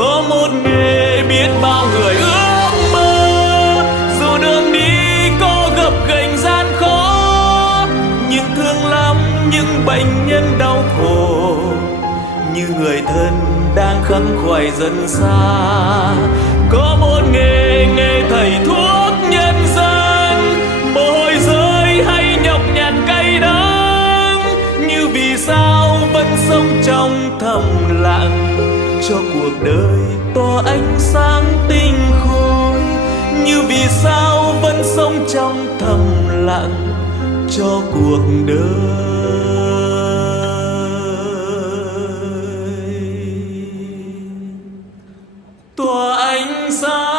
Có một nghề biết bao người ước mơ, dù đường đi có gập ghềnh gian khó, nhưng thương lắm những bệnh nhân đau khổ, như người thân đang khắc khoải dần xa. Có một nghề, nghề thầy thuốc nhân dân, mồ hôi rơi hay nhọc nhằn cay đắng, như vì sao vẫn sống trong thầm lặng, cho cuộc đời tỏa ánh sáng tinh khôi. Như vì sao vẫn sống trong thầm lặng, cho cuộc đời tỏa ánh sáng.